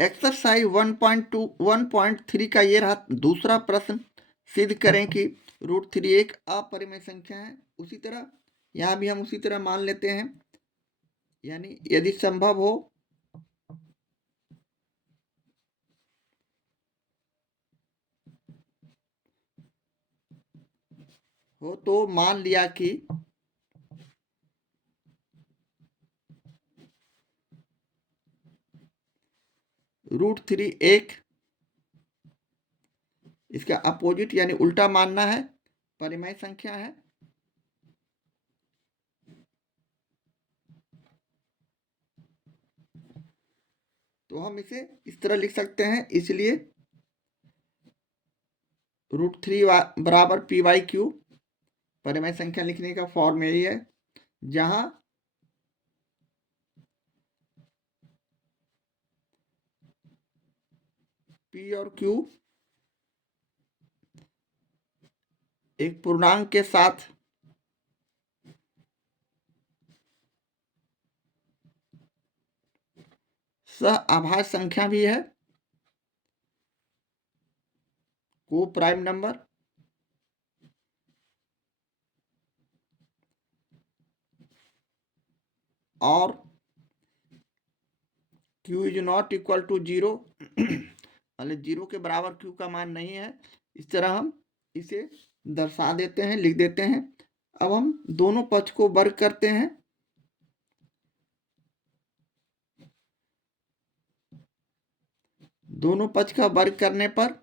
Exercise 1.3 का ये रहा दूसरा प्रश्न। सिद्ध करें कि √3 एक अपरिमेय संख्या है। उसी तरह यहाँ भी हम उसी तरह मान लेते हैं, यानी यदि संभव हो तो मान लिया कि √3 एक, इसका अपोजिट यानी उल्टा मानना है, परिमेय संख्या है। तो हम इसे इस तरह लिख सकते हैं, इसलिए √3 बराबर p/q परिमेय संख्या लिखने का फॉर्म यही है, जहां p और q एक पूर्णांक के साथ सह आभाज्य संख्या भी है, को प्राइम नंबर, और q is not equal to 0 मतलब 0 के बराबर q का मान नहीं है। इस तरह हम इसे दर्शा देते हैं, लिख देते हैं। अब हम दोनों पक्ष को वर्ग करते हैं। दोनों पक्ष का वर्ग करने पर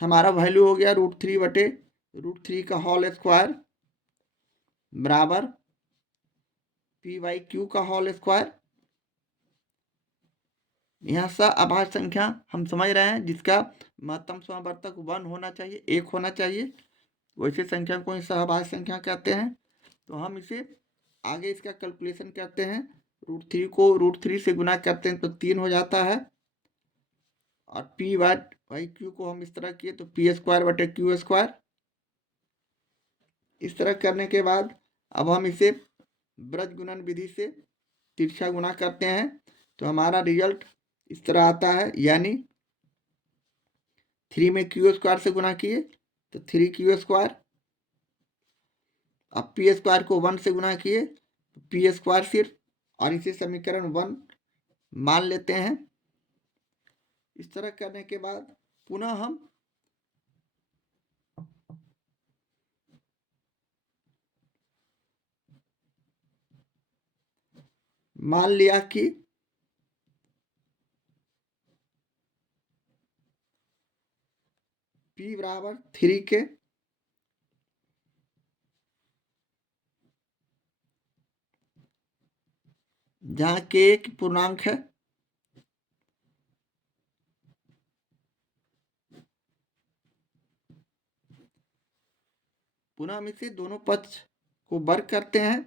हमारा वैल्यू हो गया √3 का होल स्क्वायर बराबर p/q का होल स्क्वायर। यहाँ सा अभाज्य संख्या हम समझ रहे हैं, जिसका महत्तम समवर्तक 1 होना चाहिए, 1 होना चाहिए, वैसे संख्या को सहअभाज्य संख्या कहते हैं। तो हम इसे आगे इसका कैलकुलेशन करते हैं। √3 को √3 से गुना करते हैं तो 3 हो जाता है, और p/q को हम इस तरह किए तो p²/q²। इस तरह करने के बाद अब हम इसे ब्रज गुणन विधि से तिरछा गुणा करते हैं, तो हमारा रिजल्ट इस तरह आता है, यानी 3 में q² से गुणा किए तो 3q², अब p² को 1 से गुणा किए तो p² सिर्फ, और इसे समीकरण 1 मान लेते हैं। इस तरह करने के बाद पुनः हम मान लिया कि p बराबर 3 के जहाँ k एक पूर्णांक है, पुनः हम इसे दोनों पक्ष को वर्ग करते हैं।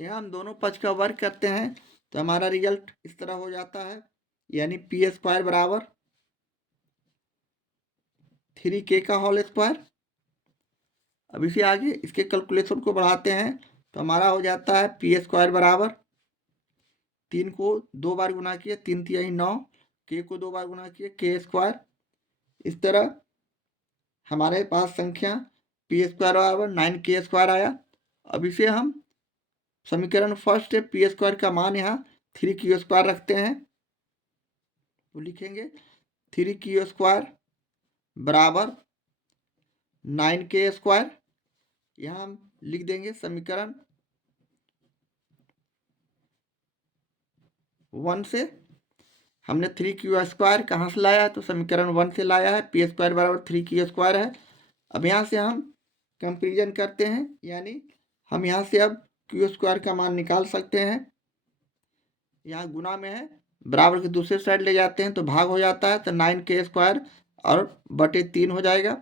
यहाँ हम दोनों पक्ष का वर्ग करते हैं तो हमारा रिजल्ट इस तरह हो जाता है, यानी p² बराबर 3k का होल स्क्वायर। अब इसे आगे इसके कैलकुलेशन को बढ़ाते हैं तो हमारा हो जाता है p² बराबर 3 को 2 बार गुना किए 3 तिहाई 9, k को 2 बार गुना किए k²। इस तरह हमारे पास संख्या p² बराबर 9k² आया। अब इसे हम समीकरण फर्स्ट है, p² का मान यहाँ 3q² रखते हैं, तो लिखेंगे 3q² बराबर 9k²। यहाँ हम लिख देंगे समीकरण 1 से। हमने 3q² कहाँ से लाया है, तो समीकरण 1 से लाया है, p² बराबर 3q² है। अब यहाँ से हम कंपेरिजन करते हैं, यानी हम यहाँ से अब q² का मान निकाल सकते हैं। यहाँ गुना में है, बराबर के दूसरे साइड ले जाते हैं तो भाग हो जाता है, तो 9k² और बटे 3 हो जाएगा।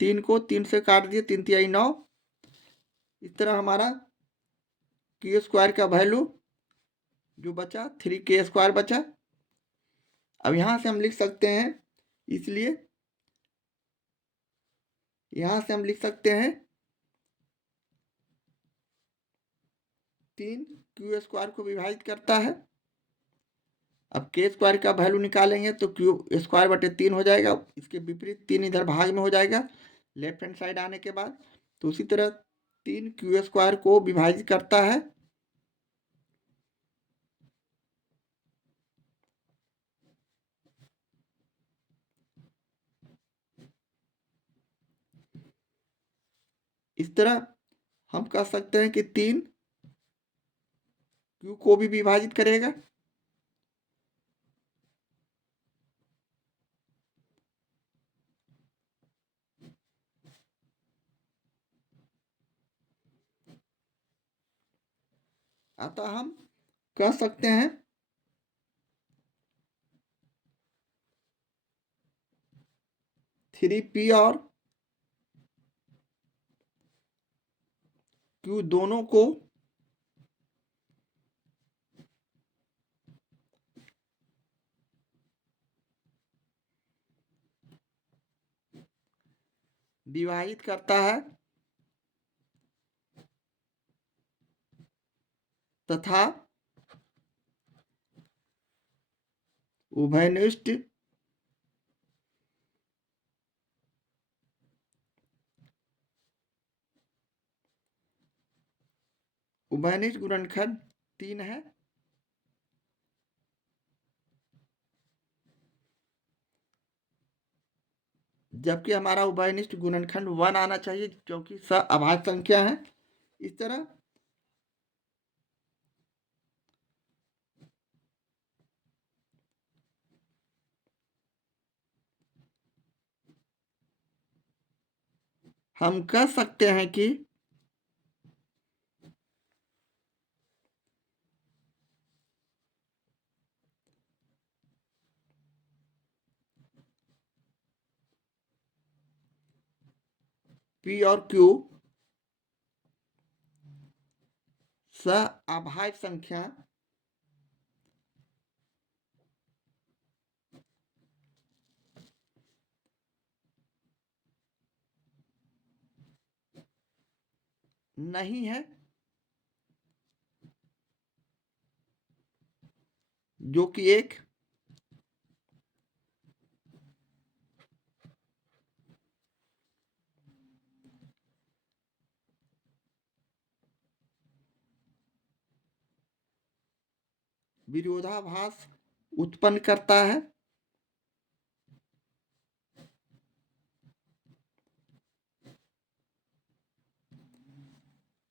3 को 3 से काट दिए, 3 तिहाई 9। इस तरह हमारा क्यू स्क्वायर का वैल्यू जो बचा 3k² बचा। अब यहाँ से हम लिख सकते हैं, इसलिए यहाँ से हम लिख सकते हैं 3 क्यू² को विभाजित करता है। अब k² का वैल्यू निकालेंगे तो क्यू²/3 हो जाएगा। इसके विपरीत 3 इधर भाग में हो जाएगा लेफ्ट हैंड साइड आने के बाद। तो उसी तरह 3 क्यू² को विभाजित करता है इस तरह हम कह सकते हैं कि 3 क्यू को भी विभाजित करेगा। अतः हम कह सकते हैं थ्री पी और क्यू दोनों को विभाजित करता है तथा उभयनिष्ठ गुणनखंड 3 है। जबकि हमारा उभयनिष्ठ गुणनखंड 1 आना चाहिए क्योंकि अभाज्य संख्या है। इस तरह हम कह सकते हैं कि पी और क्यू अभाज्य संख्या नहीं है, जो कि एक विरोधाभास उत्पन्न करता है।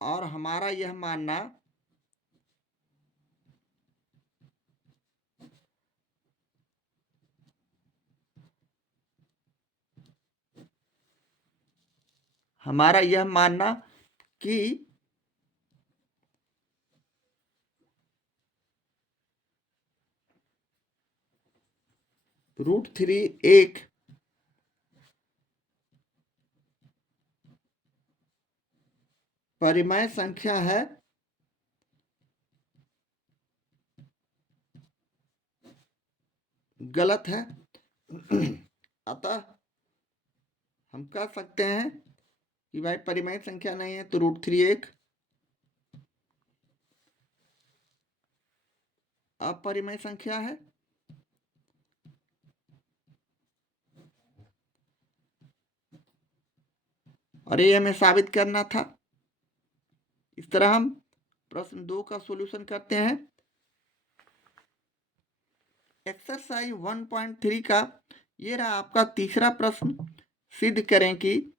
और हमारा यह मानना कि √3 एक परिमेय संख्या है गलत है। अतः हम कह सकते हैं कि भाई परिमेय संख्या नहीं है तो √3 एक अपरिमेय संख्या है। और ये हमें साबित करना था। इस तरह हम प्रश्न 2 का सॉल्यूशन करते हैं। एक्सरसाइज 1.3 का ये रहा आपका तीसरा प्रश्न। सिद्ध करें कि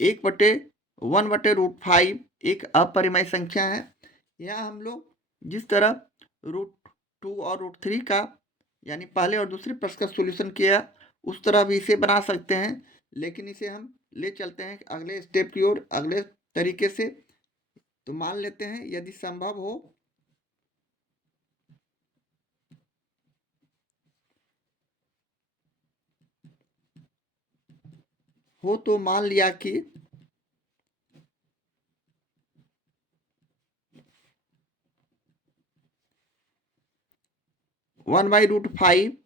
1/1/√5 एक अपरिमेय संख्या है। यहाँ हम लोग जिस तरह √2 और √3 का यानी पहले और दूसरे प्रश्न का सॉल्यूशन किया उस तरह भी इसे बना सकते हैं, लेकिन इसे हम ले चलते हैं अगले स्टेप की ओर अगले तरीके से। तो मान लेते हैं यदि संभव हो तो मान लिया कि 1/√5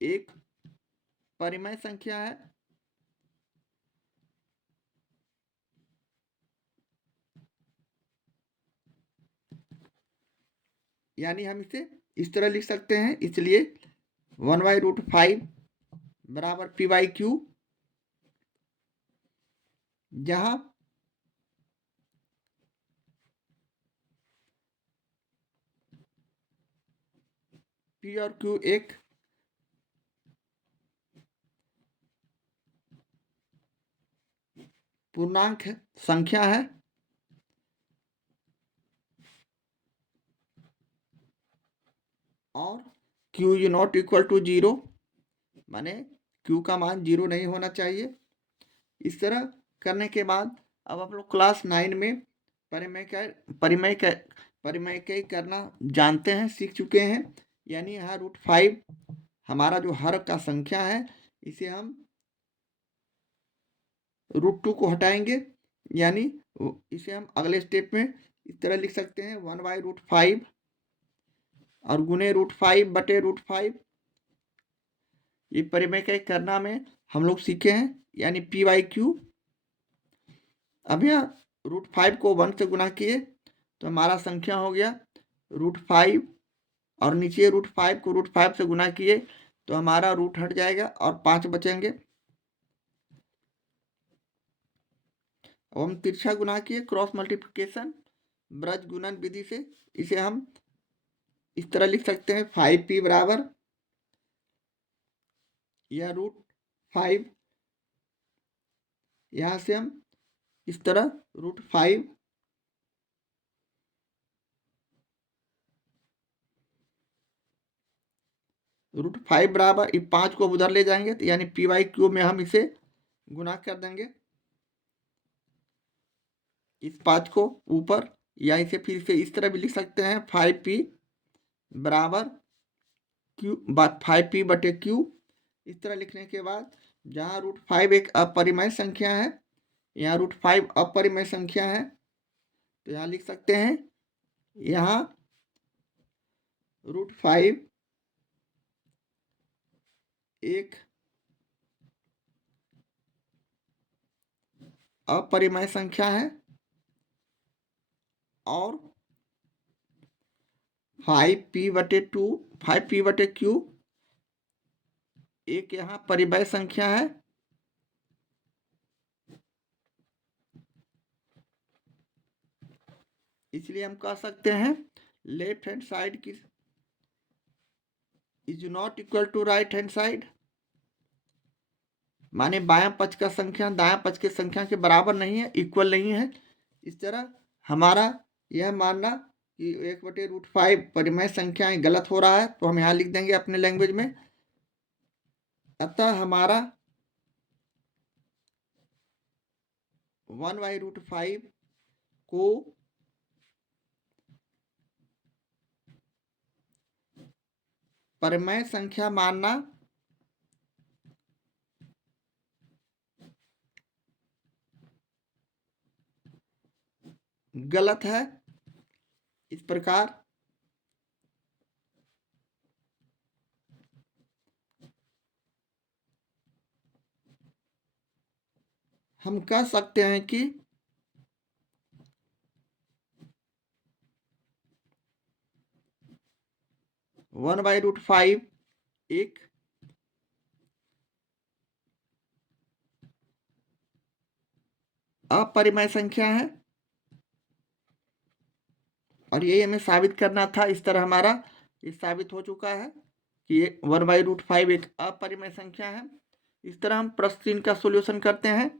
एक परिमेय संख्या है, यानी हम इसे इस तरह लिख सकते हैं, इसलिए 1/√5 बराबर p/q, जहां p और q एक पूर्णांक संख्या है और q is not equal to 0, माने q का मान 0 नहीं होना चाहिए। इस तरह करने के बाद अब आप लोग क्लास 9 में परिमेय करना जानते हैं, सीख चुके हैं। यानी यहाँ √5 हमारा जो हर का संख्या है, इसे हम √2 को हटाएंगे, यानी इसे हम अगले स्टेप में इस तरह लिख सकते हैं 1/√5 और गुने √5/√5। ये परिमेय करना में हम लोग सीखे हैं, यानी p/q। अब यहाँ √5 को 1 से गुना किए तो हमारा संख्या हो गया √5, और नीचे √5 को √5 से गुना किए तो हमारा रूट हट जाएगा और 5 बचेंगे। अब हम तिरछा गुना किए, क्रॉस मल्टीप्लिकेशन ब्रज गुणन विधि से, इसे हम इस तरह लिख सकते हैं 5p बराबर यह √5, यहाँ से हम इस तरह √5 बराबर 5 को उधर ले जाएंगे, तो यानी p/q में हम इसे गुना कर देंगे, इस 5 को ऊपर, या इसे फिर से इस तरह भी लिख सकते हैं 5p बराबर 5p/q। इस तरह लिखने के बाद जहाँ √5 एक अपरिमेय संख्या है, यहाँ √5 अपरिमेय संख्या है, तो यहाँ लिख सकते हैं यहाँ √5 एक अपरिमेय संख्या है और 5p/q एक यहाँ परिमेय संख्या है, इसलिए हम कह सकते हैं लेफ्ट हैंड साइड की is not equal to right hand side, माने बायां पक्ष का संख्या दायां पक्ष की संख्या के बराबर नहीं है, इक्वल नहीं है। इस तरह हमारा यह मानना कि 1/√5 परिमेय संख्याएं गलत हो रहा है, तो हम यहाँ लिख देंगे अपने लैंग्वेज में। अतः हमारा 1/√5 को परिमेय संख्या मानना गलत है। इस प्रकार हम कह सकते हैं कि 1/√5 एक अपरिमेय संख्या है, और यही हमें साबित करना था। इस तरह हमारा ये साबित हो चुका है कि 1/√5 एक अपरिमेय संख्या है। इस तरह हम प्रश्न 3 का सॉल्यूशन करते हैं।